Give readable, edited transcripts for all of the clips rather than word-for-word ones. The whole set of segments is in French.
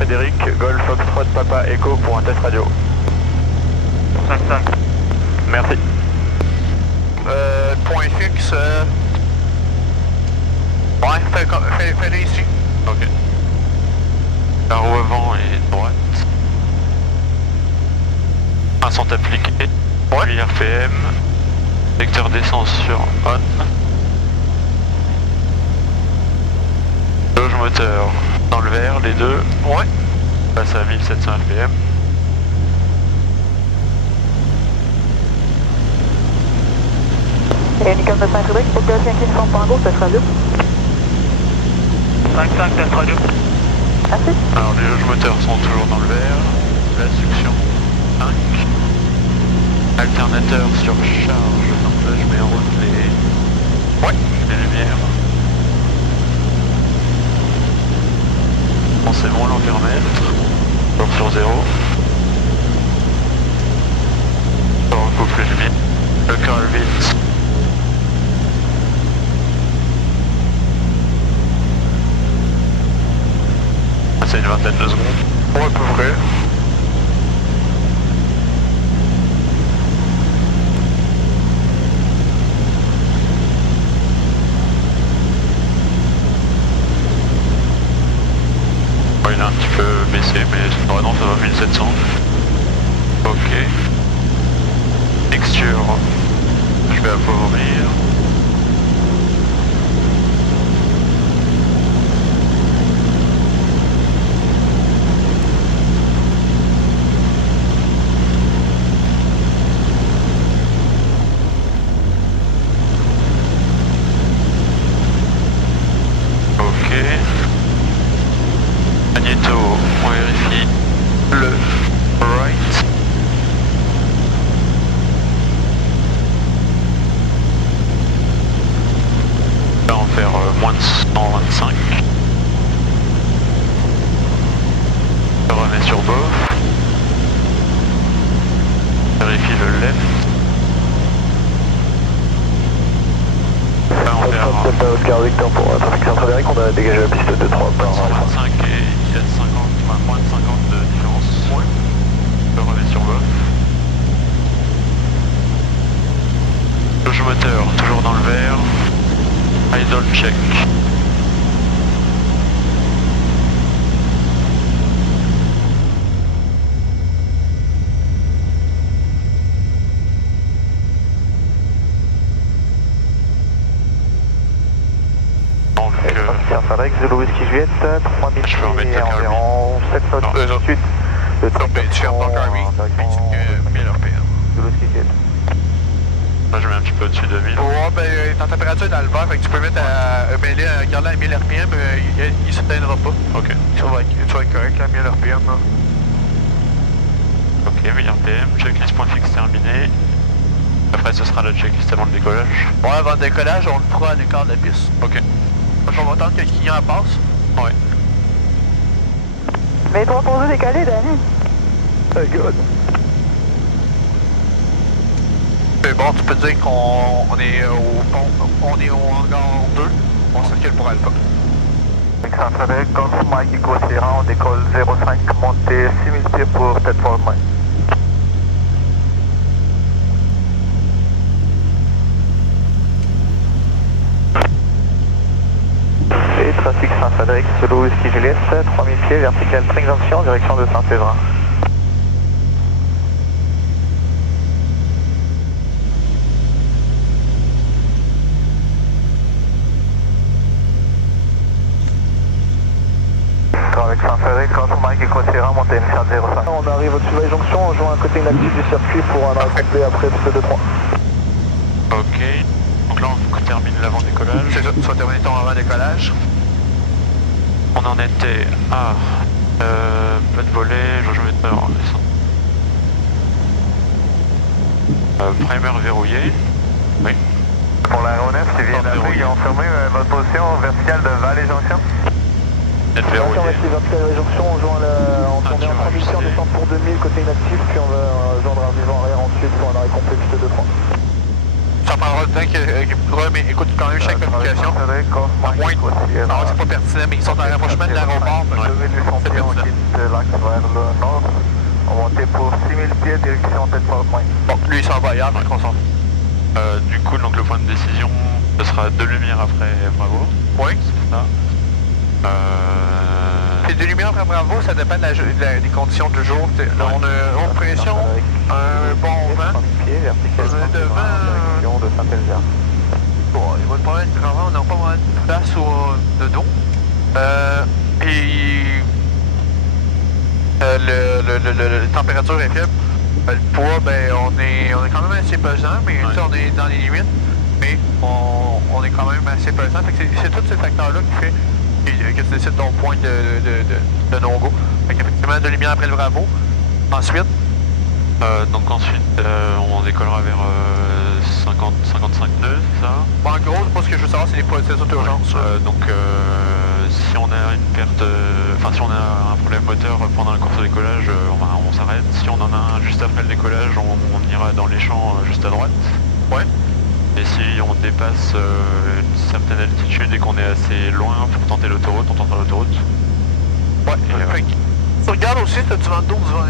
Frédéric, Golf Foxtrot Papa Echo pour un test radio. 5-5. Merci. Point fixe. Ouais, fais-le ici. Ok. La roue avant est droite. Un sont appliqués. Ouais. RPM. Secteur d'essence sur on. Loge moteur dans le vert, les deux. Ouais. Passe à 1700 RPM. Et Nicole de Saint-Frédéric, pour que 5 uniforme Tango, test radio. 5-5, test radio. Merci. Alors les loges moteurs sont toujours dans le vert. La succion 5. Alternateur sur charge, donc là je mets en route les lumières. Bon c'est bon l'ampèremètre. Toujours sur 0. On recoupe les lumières. Le curl vite. C'est une vingtaine de secondes. Ouais, à peu près. Ouais, il a un petit peu baissé, mais non, ça va 1700. Ok. Texture, je vais appauvrir. Magnéto, on vérifie le right. Là on va faire moins de 125. Je remets sur bof. Vérifie le left. Là on va faire Oscar Victor pour trafic Saint-Frédéric, on a dégagé la piste de 3 par 125 et il y a 50, enfin, moins de 50 de différence. Ouais. Je remets sur bof. Loge moteur, toujours dans le vert. Idle check. Saint-Frédéric, Zulu Whisky Juliette, 3000 Je peux remettre le environ 7 knots sud. Le temps Ben, tu fermes pas Carby. 1000 RPM. Zulu Whisky Juliette. Là je mets un petit peu au-dessus de 1000. Ouais, ben, ta température est dans le vert, fait que tu peux mettre garder à 1000 RPM, il s'éteindra pas. Ok. Tu vas être correct à 1000 RPM. Là. Ok, 1000 RPM, checklist point fixe terminé. Après ce sera la checklist avant le décollage. Ouais, avant le décollage, on le fera à l'écart de la piste. Ok. Donc on va attendre que le client passe. Ouais. Mais 3 pour 2 décalé, Danny. Good. C'est bon, tu peux dire qu'on est au pont, on est au hangar 2, on circule pour Alpha. Saint-Frédéric, Golf Mike Echo Sierra, on décolle 05, montée 6000 pieds pour Thetford Mine. Et trafic Saint-Frédéric, Zulu Whisky Juliette, 3000 pieds, vertical Spring Junction, direction de Saint-Séverin. Avec Saint-Frédéric, Golf Mike Echo Sierra, montée initiale 05. On arrive au-dessus de la jonction, on joue un côté inactif du circuit pour un arrêt complet après piste de 3. Ok. Donc là on termine l'avant-décollage. C'est ça, tu vas terminer ton avant-décollage. On en était à pas de volet, je vais mettre primer verrouillé. Oui. Pour l'aéronef, qui vient d'appeler, ils ont fermé votre position verticale de Valley Junction. Net verrouillé. Verticale de Junction, on joint on est en 3000 pieds, on descend pour 2000 côté inactif, puis on va joindre un vivant arrière ensuite pour un arrêt complet piste de 3. Ça prendra le temps qu'il faudra, mais écoute quand même chaque communication. À moins que c'est pas pertinent, mais ils sont dans le rapprochement de l'aéroport. C'est pertinent. On quitte l'axe vers le nord. On va monter pour 6000 pieds, direction Tête-Porte-Main. Bon, lui il s'en va ailleurs, donc on s'en Du coup, donc le point de décision, ce sera 2 lumières après Bravo. Oui. C'est ça. Les 2 lumières après Bravo, ça dépend des conditions du jour. On a une haute pression, un bon vent. Verticalement, de vent. de Saint-Elzère. Bon, il va pas être grand, on n'a pas vraiment de place de dos. Et la température est faible. Le poids, ben, on est quand même assez pesant, mais on est dans les limites. Mais on est quand même assez pesant. C'est tous ces facteurs-là qui fait que tu décides ton point de no-go. Fait qu'effectivement, 2 lumières après le Bravo. Ensuite, donc ensuite, on décollera vers 55 nœuds, c'est ça? bon, en gros, moi, ce que je veux savoir, c'est les autres urgences. Donc, si on a une perte, si on a un problème moteur pendant la course au décollage, on s'arrête. Si on en a un juste après le décollage, on ira dans les champs juste à droite. Ouais. Et si on dépasse une certaine altitude et qu'on est assez loin pour tenter l'autoroute, on tentera l'autoroute. Ouais. Fait que, tu regardes aussi, tu as du vent de dos, du vent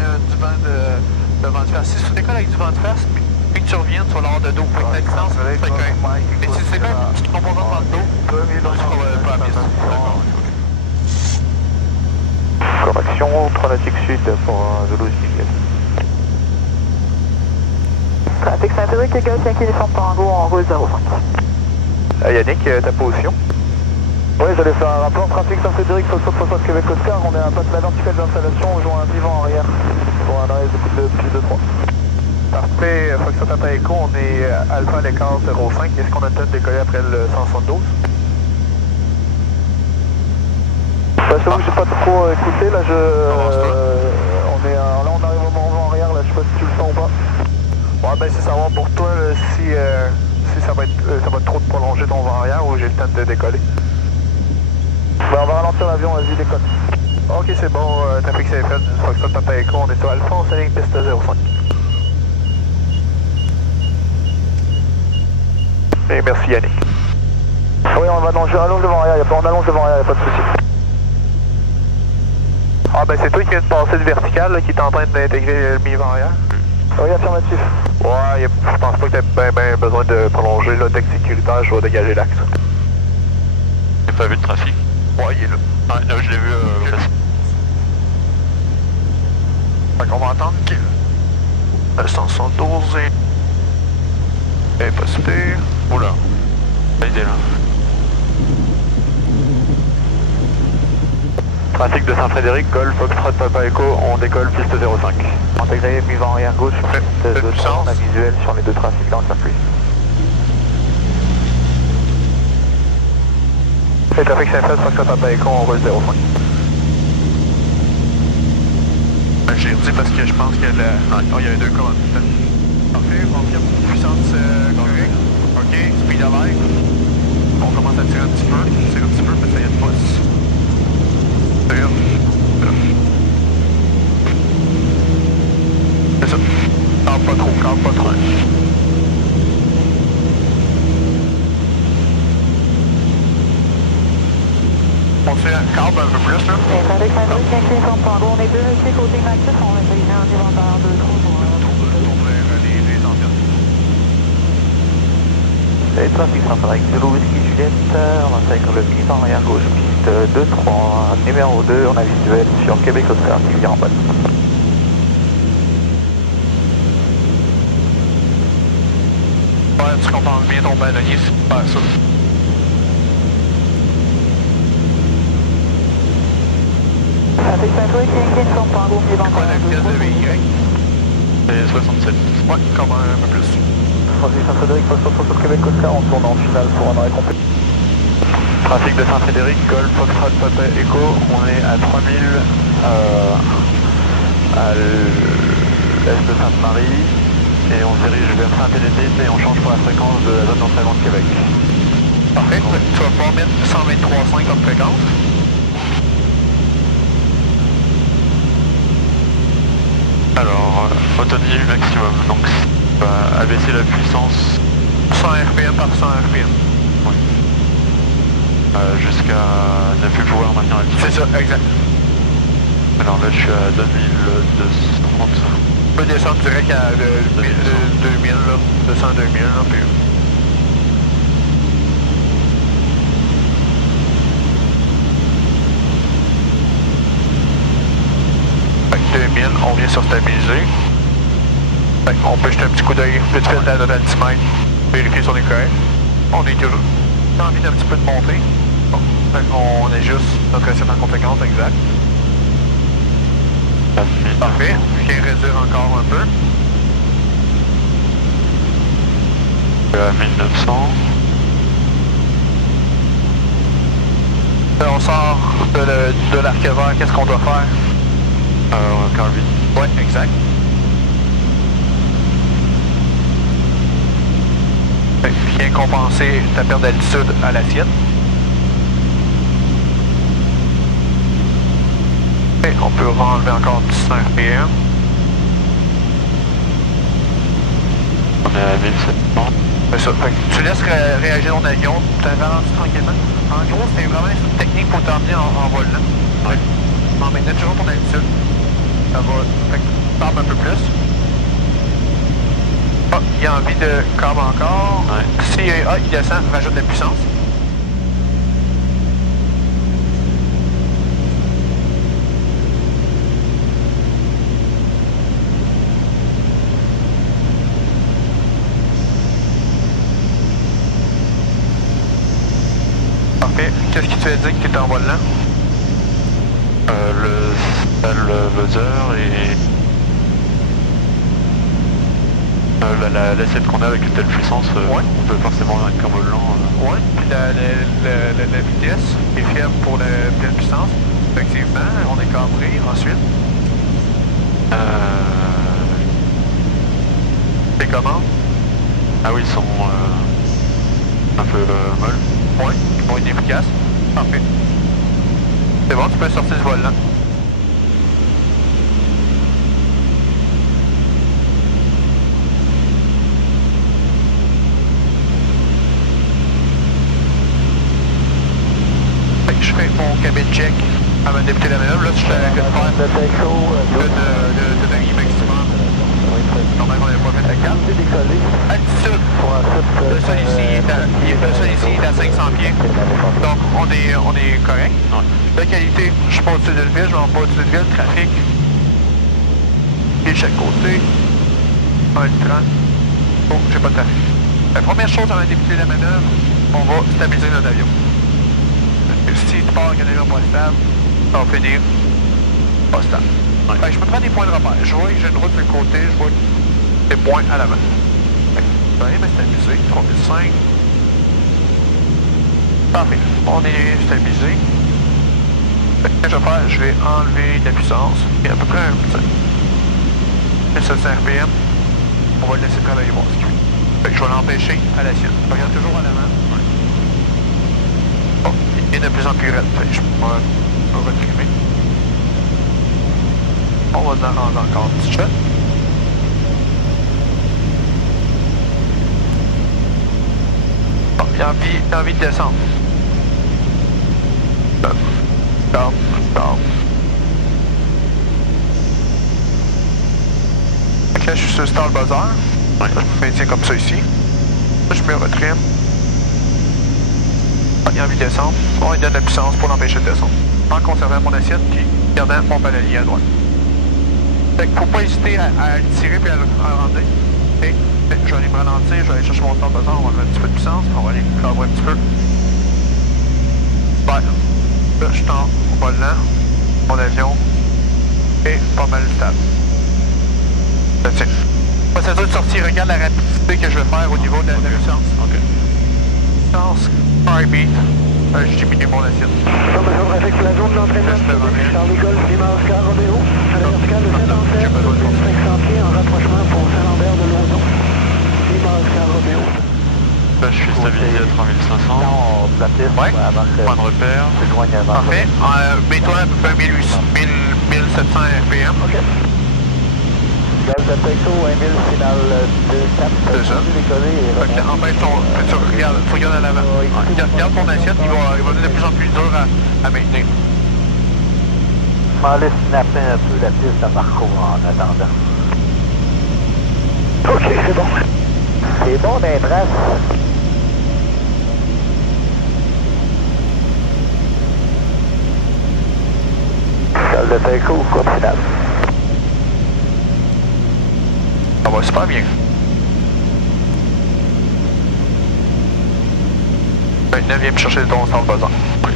de vent de face. Si tu décolles avec du vent de face, puis que tu reviennes, tu vas l'avoir de dos. Fait que la distance, mais si c'est comme une petite composante de vent de dos, tu seras pas à piste. D'accord. Correction, 3 nautique sud pour Zulu Juliette. Trafic Saint-Éric, égal 5 uniforme Tango en route 05. Yannick, ta position? Oui, j'allais faire un rapport. Trafic Saint-Frédéric, Foxtrot 60 Québec Oscar. On est à un pas de la verticale d'installation, on joue un vivant arrière pour un arrêt de plus de 3. Parfait, Foxtrot Papa Echo, on est Alpha à l'écart 05. Est-ce qu'on a le temps de décoller après le 172? Bah, j'avoue que j'ai pas trop écouté, là on arrive au moment arrière, là je sais pas si tu le sens ou pas. Ouais, ben c'est savoir pour toi là, si ça va être trop de prolonger ton vent arrière ou j'ai le temps de décoller. Ben, on va ralentir l'avion, vas-y décolle. Ok c'est bon, trafic c'est fait, Foxtrot Papa Echo, on est sur Alpha, on s'aligne piste 05. Et merci Yannick. Oui on va allonge le vent arrière, on allonge le vent arrière, y'a pas de souci. Ah ben c'est toi qui viens de passer de vertical, là, qui est en train d'intégrer le mi-vent arrière? Oui, affirmatif. Ouais, je pense pas que t'aies ben besoin de prolonger, là, deck sécuritaire, je vais dégager l'axe. J'ai pas vu le trafic? Ouais, il est là. Ouais, là je l'ai vu Fait qu'on va attendre que le 172 est pas super. Oula, ça a été là. Trafic de Saint-Frédéric, Golf, Foxtrot Papa Echo, on décolle piste 05. Intégré mi-vent arrière gauche, piste 2 on a visuel sur les deux trafics dans le circuit. Et trafic Saint-Frédéric, Foxtrot Papa Echo, on roule 05. J'ai dit parce que je pense qu'il y a 2 commandes. Parfait, on puissance correcte. Ok, speed alive. On commence à tirer un petit peu, mais ça y est pas. C'est ça. Calme pas trop. On fait un calme un peu plus là. Trafic Saint-Éric, 5 uniforme Tango, on est 2 ici côté Maxis, on va essayer un éventaire 2-3 pour Tourne vers les ambiances. Et trafic Saint-Frédéric, Zulu Whisky Juliette, on intègre le mi-vent arrière gauche, piste 2-3, numéro 2, on a visuel sur Québec Oscar qui vient en bas. Ouais, tu comprends bien ton ballonnier, c'est super ça. Trafic Saint-Éric, 5 uniforme Tango, C'est quoi la éventaire vitesse de 2-3. VY? C'est 67. Ouais, comme un peu plus. Trafic Saint-Frédéric, Foxtrot sur Québec Oscar, on tourne en finale pour un arrêt complet. Trafic de Saint-Frédéric, Golf, Foxtrot Papa Echo, on est à 3000 à l'est de Sainte-Marie et on se dirige vers Saint-Hélénine et on change pour la fréquence de la zone d'entraînement de Québec. Parfait, tu vas pouvoir mettre 123.5 comme fréquence. Alors, autonomie maximum, donc ça va abaisser la puissance 100 RPM par 100 RPM. Oui. Jusqu'à ne plus pouvoir maintenir la vitesse. C'est ça, exact. Alors là, je suis à 2230. On peut descendre direct à 2000, là. 200 à 2000, là, puis... Fait que 2000, on vient sur stabiliser. Fait qu'on peut jeter un petit coup d'œil vite fait à notre altimètre, vérifier si on est correct. On est toujours envie d'un petit peu de monter. Bon, fait qu'on ajuste notre recette en conséquence, exact. Parfait, je viens réduire encore un peu. À 1900. On sort de l'arc-vert, qu'est-ce qu'on doit faire? Carbine. Ouais, exact. Viens compenser ta perte d'altitude à l'assiette. Et on peut enlever encore 100 RPM. On est à 1700. C'est ça. Fait que tu laisses réagir ton avion, tu avances tranquillement. En gros, c'est vraiment une technique pour t'emmener en volant. Ouais. En maintenant toujours ton altitude. Ça va. Fait que parle un peu plus. Ah, il a envie de câble encore. Ouais. Si il descend, rajoute de la puissance. Parfait. Qu'est-ce qui te fait dire que tu es en volant? Le buzzer et... l'assiette qu'on a avec une telle puissance, Ouais. on peut forcément être comme volant. Oui, puis la vitesse est fiable pour la pleine puissance. Effectivement, on est cambré ensuite. Les commandes? Ah oui, ils sont un peu molles. Oui, ils vont être efficaces. Parfait. C'est bon, tu peux sortir ce vol-là. Je fais mon cabin check avant de débuter la manœuvre. Là, je fais de faire de varier maximum. Normalement, on n'avait pas fait la carte. Altitude. Le sol ici est à 500 pieds. Donc, on est correct. Ouais. La qualité, je suis pas au-dessus de ville, je vais pas au-dessus de ville. Trafic. Et de chaque côté. Un train. Oh, j'ai pas de trafic. La première chose avant de débuter la manœuvre, on va stabiliser notre avion. Si tu pars avec un avion pas stable, ça va finir pas stable. Ouais. Fait que je me prends des points de repère. Je vois que j'ai une route de côté, je vois des points à l'avant. Je vais me stabiliser. 3005. Parfait. On est stabilisé. Ce que je vais faire, je vais enlever de la puissance. Et à peu près un petit 1700 RPM. On va le laisser travailler voir ce qu'il fait. Fait que je vais l'empêcher à la sienne. Je regarde toujours à l'avant. Ouais. Bon, il est de plus en plus raide. Fait que je vais retrimer. On va en rendre encore un petit shot. Bon, il a envie de descendre. Stop. Donc là, je suis sur le stall buzzer. Ouais. Je me maintiens comme ça ici. Là, je me retrim. Il a envie de descendre. Bon, il donne de la puissance pour l'empêcher de descendre. En conservant mon assiette, puis gardant mon palalier à droite. Fait qu'il faut pas hésiter à le tirer puis à le rendre. Et je vais aller me ralentir, je vais aller chercher mon stall buzzer, on va mettre un petit peu de puissance, on va aller cadrer un petit peu. Voilà. Là, je suis en volant. Mon avion est pas mal stable. That's it. Procédure de sortie, regarde la rapidité que je vais faire au niveau de la puissance. Ok. Puissance, heartbeat. Je diminue mon assiette. Information trafic pour la zone d'entraînement. Charlie Golf, Lima Oscar Romeo. À la verticale de 77, 500 pieds en rapprochement pour Saint-Lambert de Lauson. Lima Oscar Romeo. Là, je suis stabilisé à 3500. Ouais. Point de repère. Parfait. Mets-toi à peu près 1700 RPM. OK. Golf Taco, 1000 final 24. C'est ça. Fait que, en fait, tu regardes à l'avant. Regarde ton assiette, il va devenir de plus en plus dur à maintenir. Je m'en laisse snapper un peu la piste à Marco en attendant. Ok, c'est bon. C'est bon d'un trace. Golf de Taco, course finale. Ça va super bien. Maintenant, viens me chercher ton stand buzzer. Oui.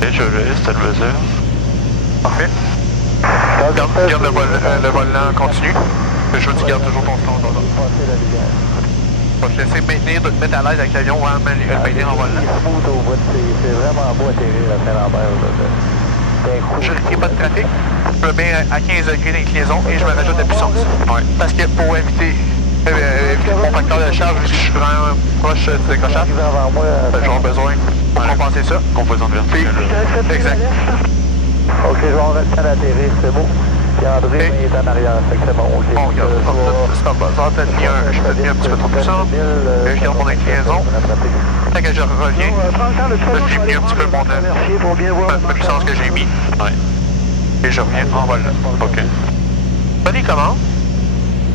Ok, je laisse, t'as le buzzer. Parfait. Garde le volant continu. Je veux que tu gardes toujours ton stand buzzer. Je vais te laisser maintenir, de te mettre à l'aise avec l'avion, vraiment le maintenir en volant. C'est vraiment beau atterrir à Saint-Lambert. Je ne crée pas de trafic, je me mets à 15 degrés d'inclinaison et je me rajoute de la puissance. Ouais. Parce que pour éviter mon facteur de charge, vu que je suis vraiment proche du décrochage, j'aurai besoin pour compenser ça. Composante verticale. Exact. Ok, je vais en rester à l'atterrir, c'est beau. Puis André est en arrière, fait que c'est bon. Okay. Bon, regarde, stop buzzer, je t'ai mis un petit peu trop de puissance, je garde mon inclinaison. Quand que je reviens, j'ai mis un petit peu ma puissance que j'ai mis. Ouais. Et je reviens en vol. Ok. Salut, comment?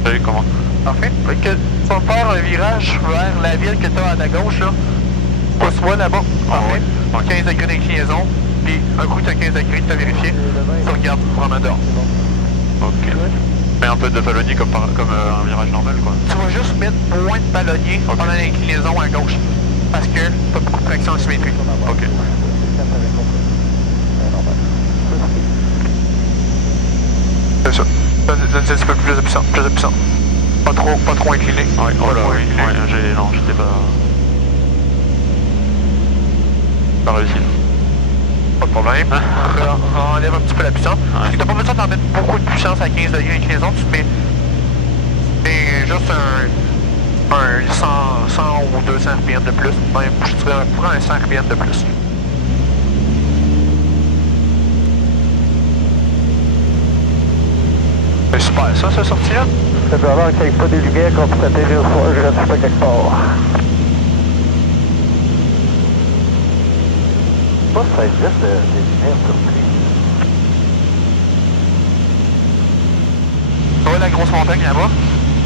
Salut, comment? Parfait. Fait que tu vas faire un virage vers la ville que tu as à ta gauche, là. Pousse-moi là-bas. Parfait. Ouais. 15 degrés d'inclinaison, puis un coup tu as 15 degrés, tu as vérifié, tu regardes vraiment dehors. Ok. Mais un peu de ballonnier comme un virage normal, quoi. Tu vas juste mettre moins de ballonnier pendant l'inclinaison à gauche. Parce que tu as beaucoup de traction asymétrique. Ok. C'est ça. Donne un petit peu plus de puissance. Pas trop incliné. Ouais, oh là, oui. Ouais, non, j'étais pas... Pas réussi. Pas de problème. Enlève un petit peu la puissance. Ouais. Tu n'as pas besoin d'en mettre beaucoup de puissance à 15 degrés d'inclinaison. Tu te mets juste un 100 ou 200 RPM de plus. Même, je dirais un 100 RPM de plus. C'est super, ça, cette sortie-là. Ça peut avoir qu'il n'y ait pas des lumières quand tu t'atterrir au soir, je reste pas quelque part. Pas ça existe des lumières surprises. Tu vois la grosse montagne là-bas?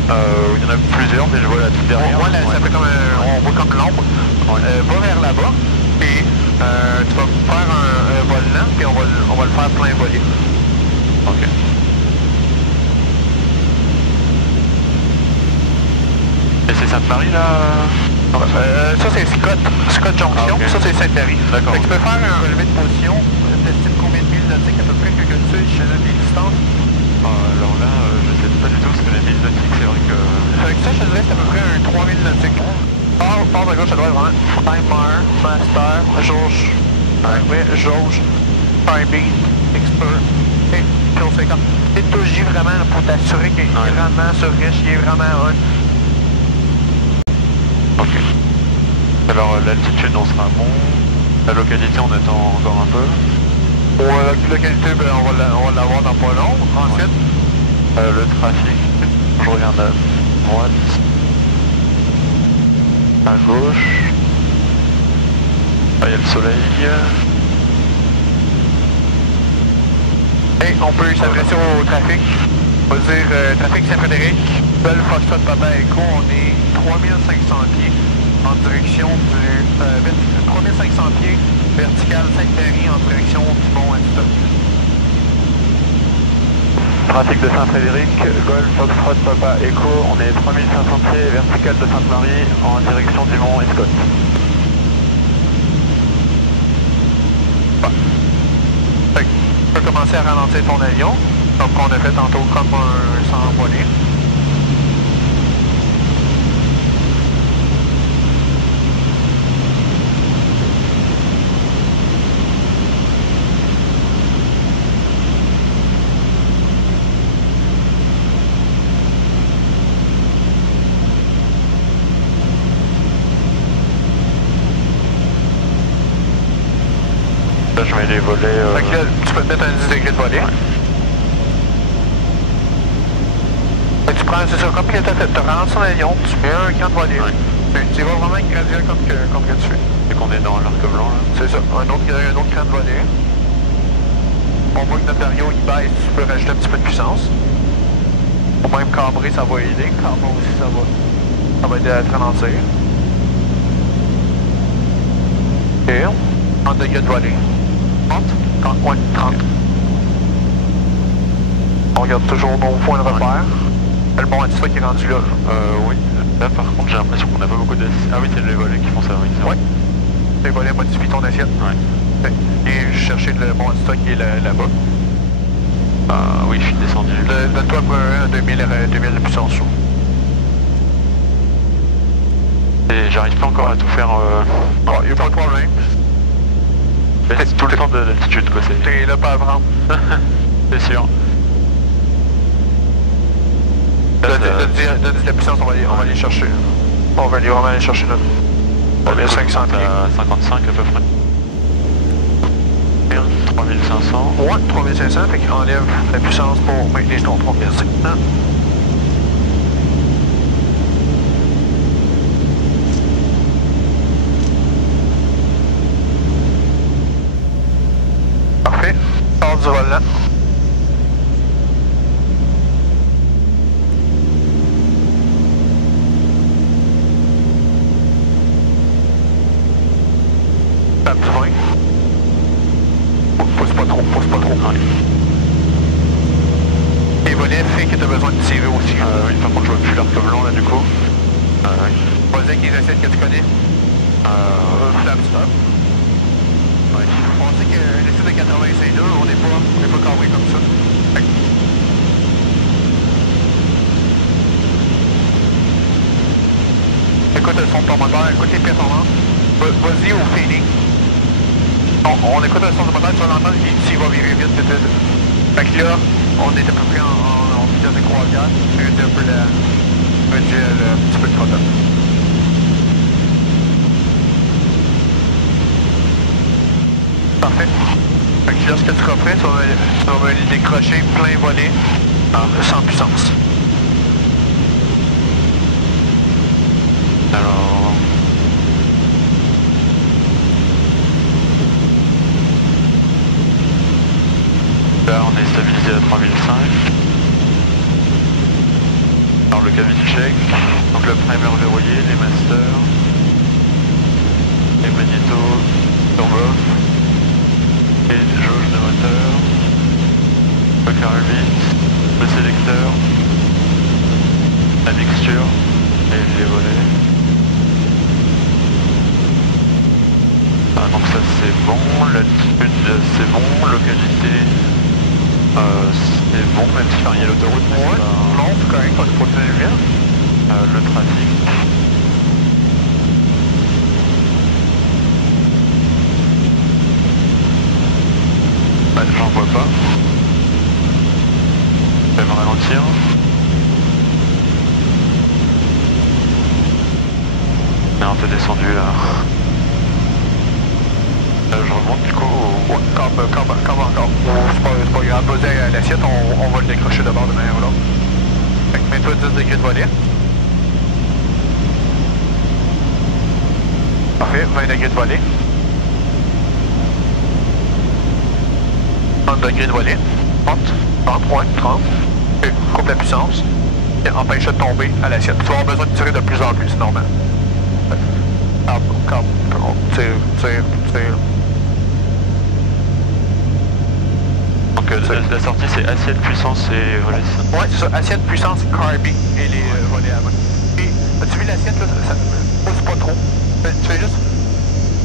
Il y en a plusieurs, mais je vois la toute dernière. On voit, ça fait comme on voit comme l'ombre. Va vers là-bas, puis tu vas faire un vol lent, puis on va le faire plein voler. Ok. Et c'est Sainte-Marie, là? Ça, c'est Scott Junction, Ah, okay. Ça, c'est Sainte-Marie. D'accord. Tu peux faire un relevé de position, t'estimes combien de milles nautiques à peu près que tu sais, je faisais des distances. Alors là, je sais pas du tout, parce que les milles nautiques, c'est vrai que... Avec ça, je te dirais c'est à peu près un 3000 nautiques. Part de gauche à droite, vraiment. Timer, master, jauge, jauge, timing, expert, et conséquent. Et touche vraiment pour t'assurer qu'il est vraiment sur riche, il est vraiment on. Ok. Alors l'altitude, on sera bon. La localité, on attend encore un peu. Pour la localité, ben, on va l'avoir dans pas long. Ensuite, le trafic, je regarde à droite, à gauche. Ah, il y a le soleil. et on peut s'adresser au trafic. On va dire trafic Saint-Frédéric, Belle Foxtrot Papa Echo, on est 3500 pieds en direction du 3500 pieds vertical Sainte-Marie en direction du Mont Antidote. Trafic de Saint-Frédéric, Golf Foxtrot Papa Echo, on est 3500 pieds vertical de Sainte-Marie en direction du Mont Escott. Fait que tu peux commencer à ralentir ton avion, comme on a fait tantôt comme un sans-envolé. je mets les volets... Fait que là, tu peux te mettre un 10 degrés de volet. Ouais. Fait que tu prends, c'est ça, comme que tu ralentis ton avion, tu mets un cran de volet. Ouais. Tu vas vraiment graduel comme que tu fais. Et qu'on est dans l'arc blanc là. C'est ça, un autre cran de volet. On voit que notre avion il baisse, tu peux rajouter un petit peu de puissance. Ou même cambrer, ça va aider. Cambrer aussi, ça va aider à te ralentir. Et 30 degrés de volet. 30? 30, ouais, 30. On regarde toujours nos points de repère. Le bon anti-stock qui est rendu là. Oui. Là par contre j'ai l'impression qu'on n'a pas beaucoup de... Ah oui, c'est les volets qui font ça, oui. Ouais. Les volets modifient ton assiette. Ouais. Et chercher le bon anti-stock qui est là-bas. Oui, je suis descendu. Donne-toi un 2000 de puissance. Et j'arrive pas encore à tout faire... Bon, il n'y a pas de problème. C'est tout le temps de l'altitude quoi, c'est... T'es là pour apprendre. C'est sûr. Donne de la puissance, on va aller chercher. On va vraiment aller chercher notre... On va 500 pieds. À 55 à peu près. 3500. Ouais, 3500, fait qu'il enlève la puissance pour maintenir ton 3500. Parfait. Sors du volant. Tape du vin. Pousse pas trop. Ouais. Les volets fait que tu as besoin de tirer aussi. Oui, par contre je vois plus l'arc blanc là du coup. Oui. Vas-y avec les assiettes que tu connais. Flap stop. Ouais. On sait que l'essai de 85.2, on n'est pas cambré comme ça. Fait que... Écoute le son de ton moteur, écoute les performances. Vas-y au feeling. On écoute le son du moteur, tu vas l'entendre, s'il va virer vite. Fait que là, on est à peu près en vitesse de croisière. Je vais un peu un petit peu de throttle. Parfait. Fait que lorsque tu seras prêt, tu vas aller décrocher plein volet sans puissance. Alors... Là on est stabilisé à 3005. Alors le cabin check, donc le primer verrouillé, les masters, les magnétos, turbo, les jauges de moteur, le carvite, le sélecteur, la mixture et les volets. Donc ça c'est bon, l'altitude c'est bon, localité c'est bon, même si il y a l'autoroute. Ouais, non, c'est correct, pas de problème bien. Le trafic. J'en vois pas. Je vais me ralentir. On est un peu descendu là. Je remonte du coup. Ouais, comme encore. C'est pas grave, vas-y à l'assiette, on va le décrocher de bord de manière ou l'autre. Fait que mets-toi 10 degrés de volet. Parfait, 20 degrés de volet. 30 degrés de volet. 30, ouais, 30. Et coupe la puissance. Et empêche de tomber à l'assiette. Tu vas avoir besoin de tirer de plus en plus, c'est normal. Tire. Donc la sortie c'est assiette, puissance et volets. Ouais, c'est ça, assiette, puissance, carby et les volets avant. Et as-tu vu l'assiette là, ça pousse pas trop. Tu fais juste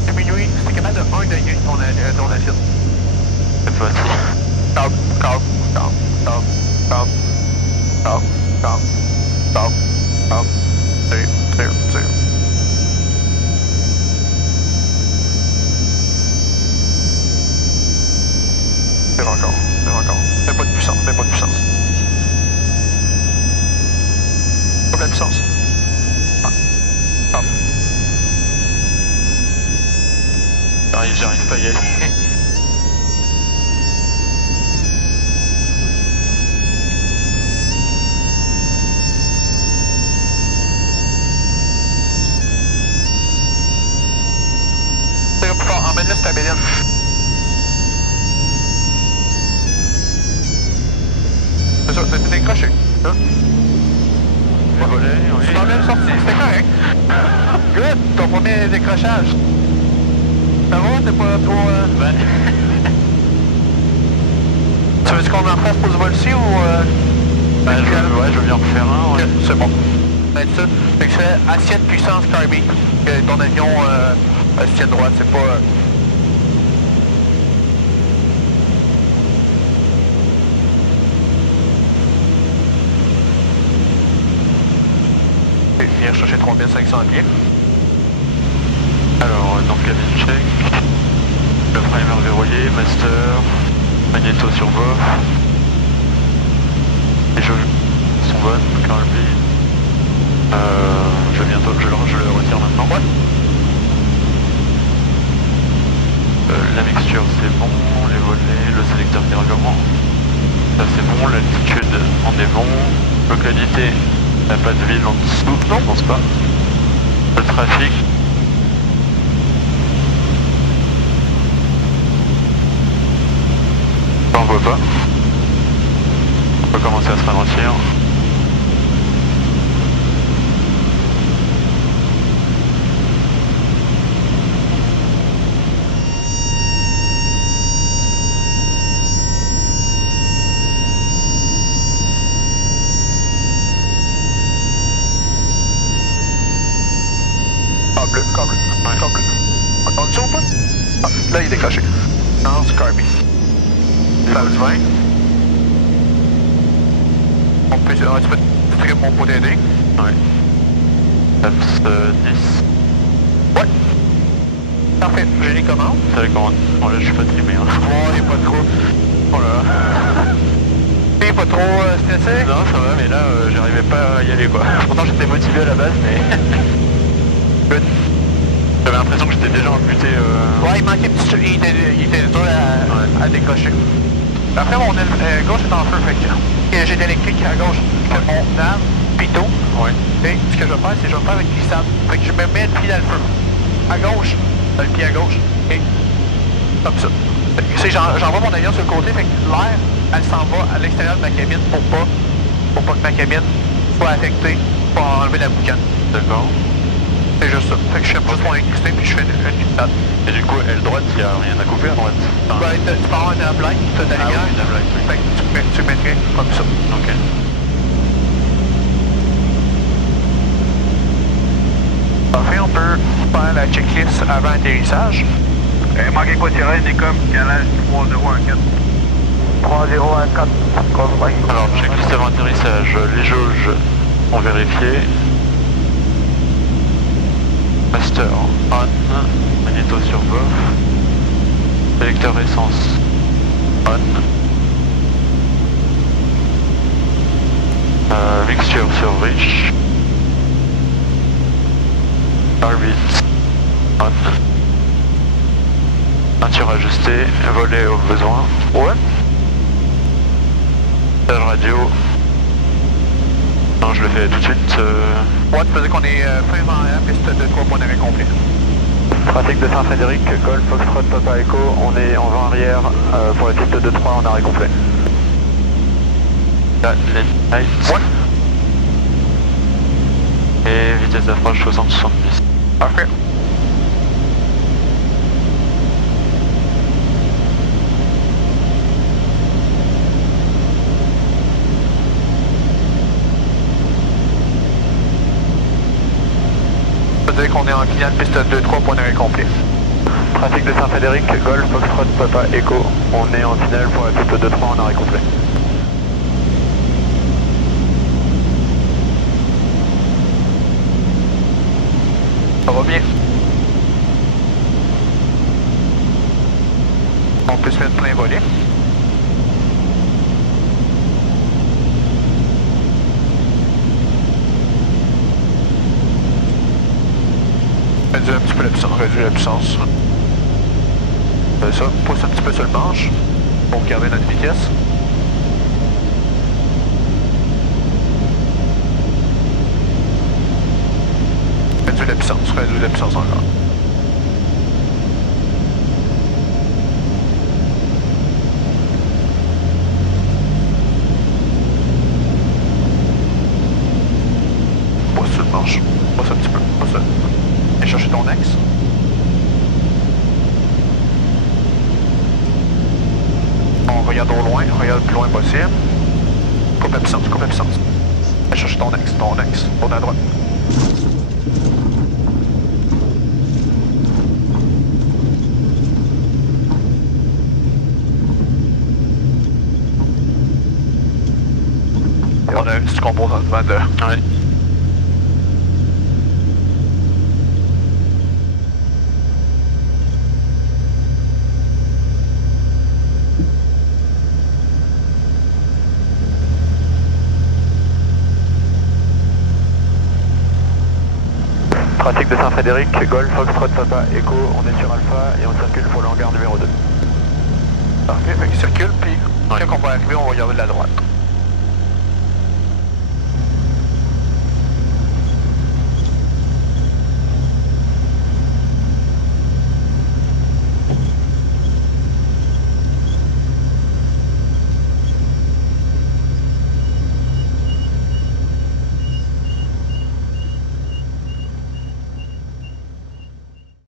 diminuer, c'est capable de 1 degré ton assiette. Cette fois-ci. Calme. Tire. Tire encore. Mets pas de puissance. Pas de la puissance. J'arrive pas à y aller. Les volets, oui. Tu m'as bien sorti, c'était correct. Good, ton premier décrochage. Ça va, t'es pas trop... Ben... Tu veux qu'on en fasse pour ce vol-ci ou... Ben, je veux bien refaire un, ouais. Okay, c'est bon. Ben, ça, fait que c'est assiette puissance Kirby. Que ton avion se tient droit, c'est pas... Viens chercher 3500 pieds. Alors, donc cabine check, le primer verrouillé, master, magnéto sur VOF, les jauges sont bonnes, Kirby. Je le retire maintenant. Ouais. La mixture c'est bon, les volets, le sélecteur carburant, ça c'est bon, l'altitude on est bon, localité, il n'y a pas de ville en dessous, non, je pense pas. Le trafic. On voit pas. On peut commencer à se ralentir. Bleu, câble. Ouais. Câble. Entends-tu ou pas? Ah, là, il est décroché. Non, c'est Kirby. Ça du 20. On peut, tu peux tirer mon pot d'aider? Ouais. Taps 10. Ouais. Parfait, j'ai les commandes. C'est la commande. Bon là je suis pas trimé. Hein. Bon, il est pas trop. Oh là. Il est pas trop stressé? Non, ça va, mais là j'arrivais pas à y aller quoi. Pourtant j'étais motivé à la base, mais... J'avais l'impression que j'étais déjà embuté. Ouais, il manquait petit... Il était dur à décocher. Après, mon aile gauche est en feu, fait que j'ai de l'électrique à gauche. Je fais mon nav, pitot. Ouais. Et ce que je vais faire, c'est que je vais faire avec glissade. Fait que je me mets le pied dans le feu. À gauche, le pied à gauche. Et comme ça. J'envoie mon avion sur le côté, fait que l'air, elle s'en va à l'extérieur de ma cabine pour pas que ma cabine soit affectée pour enlever la boucane. D'accord. C'est juste ça. Fait que je fais juste mon électricité puis je fais une glissade. Et du coup, aile droite, il n'y a rien à couper à droite. Ben, tu peux avoir une blague, tu as ta lumière. Oui, une blague, oui. Fait que tu mettrais comme ça. Ok. Parfait, on peut faire la checklist avant atterrissage. Manquez quoi tirer, Nécom, calage 3014. 3014, Cosby. Alors, checklist avant atterrissage, les jauges sont vérifiées. Master on, magnéto sur VOF, sélecteur essence on, mixture sur Rich, orbit on, peinture ajustée, volet au besoin, ouais, stage radio, non je le fais tout de suite. Ouais, tu peux dire qu'on est fin en l'air, piste de 3 points d'arrêt complet. Trafic de Saint-Frédéric, Golf, Foxtrot, Papa Echo, on est en vent arrière pour la piste 2-3 en arrêt complet. Là, les lights. Ouais. Et vitesse d'approche 60-70. Parfait. Ça veut dire qu'on est en client de piste 2-3 point d'arrêt complet. Trafic de Saint-Frédéric, Golf, Foxtrot, Papa Echo, on est en tunnel pour la piste 2-3 en arrêt complet. Ça va bien. On peut se mettre plein volet. Réduire un petit peu la puissance. Réduire la puissance. C'est ça. Pousse un petit peu sur le manche pour garder notre vitesse. Réduire la puissance. Réduire la puissance encore. juste aller chercher ton ex. On regarde au loin, on regarde le plus loin possible. Coupe absence, coupe absence. Allez chercher ton ex, tourne à droite. Et on a un petit composant devant de... Ouais. Pratique de Saint-Frédéric, Golf, Foxtrot, Papa, Echo, on est sur Alpha et on circule pour le hangar numéro 2. Ok, fait qu'il circule, puis quand on va arriver, on va regarder de la droite.